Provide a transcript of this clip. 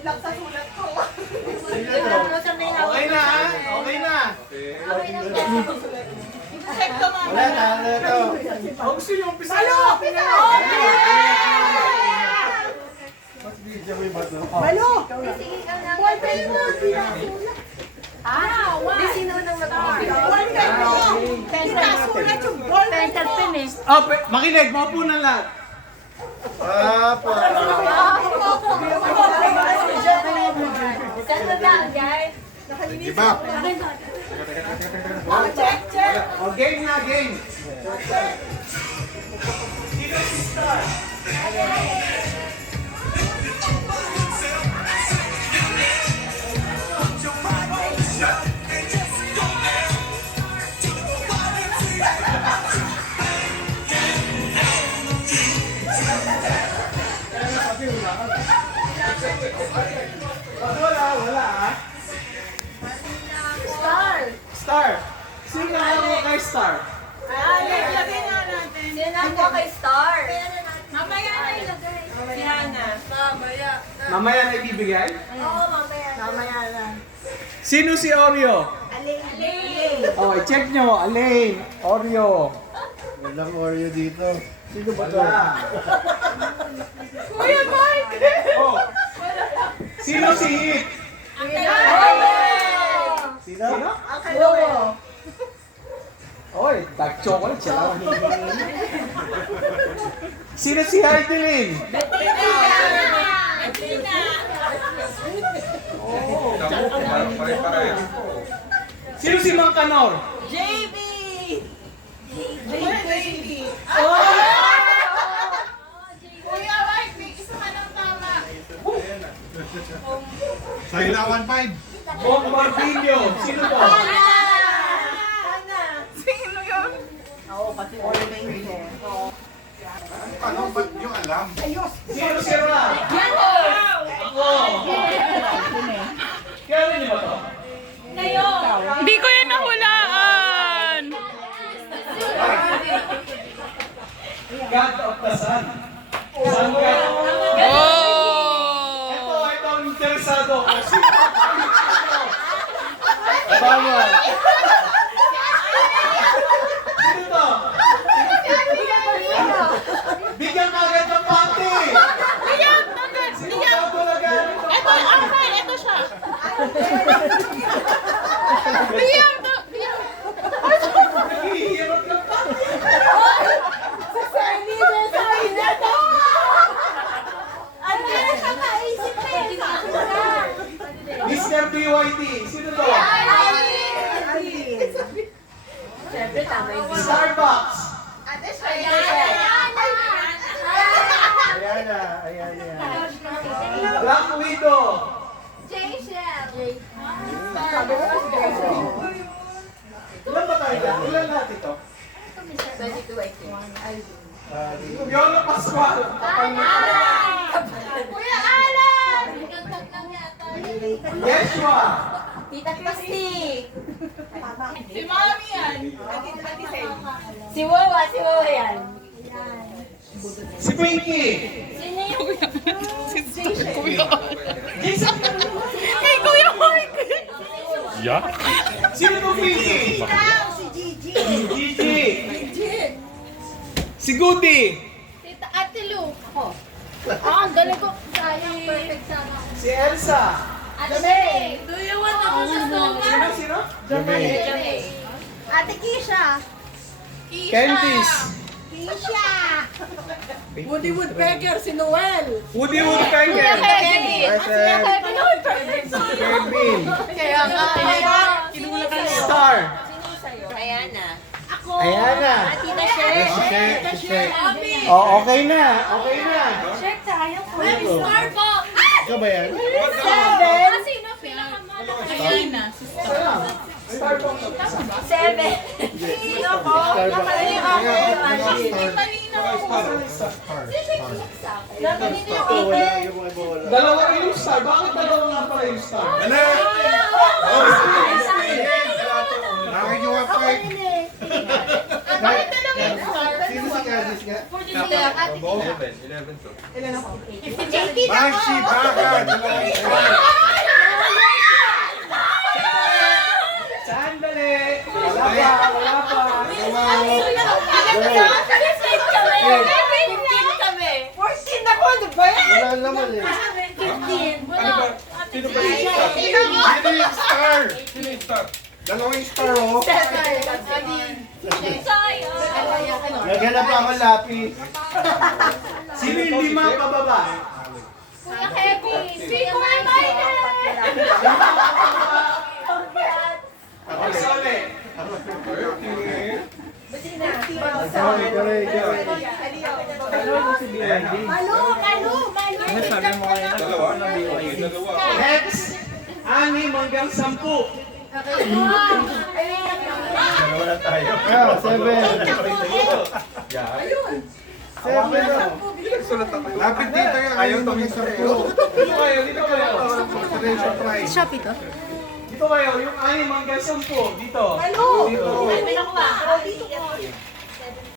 Good luck sa sulat ko. Okay na, ha? Okay na. Check ko mga. Wala na, ano to? Ang gusto yung umpisa. Mas video mo yung bato. Malo! Oh, makinig, maupo na lahat. Apa? Di ba? Oh, game na, game. Wala, ha? Star. Sino ang mo kay Star? Lagay nga natin. Mamaya na ilagay. Si Hana. Mamaya na ibibigay? Mamaya na. Sino si Oreo? Aling. Oh, i-check nyo. Alain, Oreo. Walang Oreo dito. Sino ba to? Kuya Mike! Oh. Sino si Hit? Sino? Hello. Oy, dark chocolate siya lang. Sino si Heidelin? Bettina. Sino si Mang Kanor? JB. Kuya Mike, may isa ka ng tama. Sa Ilawan 5. Bong Marbillo. Sino to? Sino yun? Ano ba yung alam? Sino si Ra? Ako. Kailan niyo ba to? Hindi ko yun nahulaan. God of the Sun. Sun God. Oh! Ito ang interesado ko. Sino Tama. to? Bigyan ka agad ng pati. Liam! Sino ka talaga? Ito, ito siya. Liam! Liam! Naghihirap ng pati. Mr. BYT. Sino to? Starbucks. Ayan na, ayan na. Black Widow. Ilan ba tayo dyan? Ilan lahat ito? Yolo Pascual. Kuya Alan! Yeshua. Si Mami yan. Si Wawa yan. Si Pinky. Jason. Hey, Kuya Mike! Sino itong Pinky? Si Gigi. Gigi. Si Goody. Tita Ate Lu. Ang galing ko. Sayang, perfect sana. Si Elsa. Ate. Do you want to Sino? Sino? Ate Kisha. Candice. Kisha. Woody Woodpecker, si Noel. Woody Woodpecker. Present. Kevin. Kaya nga. Star. Ako. Ayan na. Tita Sher. Oh, okay na. Okay na. Sher tayo. Starbucks. Ikaw ba yan? Sino Ayun na. Starbucks. 7. Sino ko? Nakalagay ako. Oh, wala yung mga bola. Dalawa rin yung star. Bakit dalawa nga pala yung star? Ano? Oh, akin yung 1 point. Bakit dalawang star? Sino si Candice nga? Banshee, baka! Sandali! Wala pa, wala pa. Wala naman eh. Ano ba? Sino ba yung star? Sino yung star? Sino yung star? Dalawang star, oh. Naghanap ako lapis. Sino yung lima pababa? Kuya Kevin. Kuya Michael. Magsole. Sorry, sorry, sorry. Dalawa? Dalawa. Next, 6 hanggang 10. Dalawa lang tayo. Ah, 7. Yan. 7 na. Lapit dito yan. Ayaw tuming sa pulo. Dito kayo, dito kayo. Consolation prize. Shopee to? Dito kayo, yung 6 hanggang 10. Dito.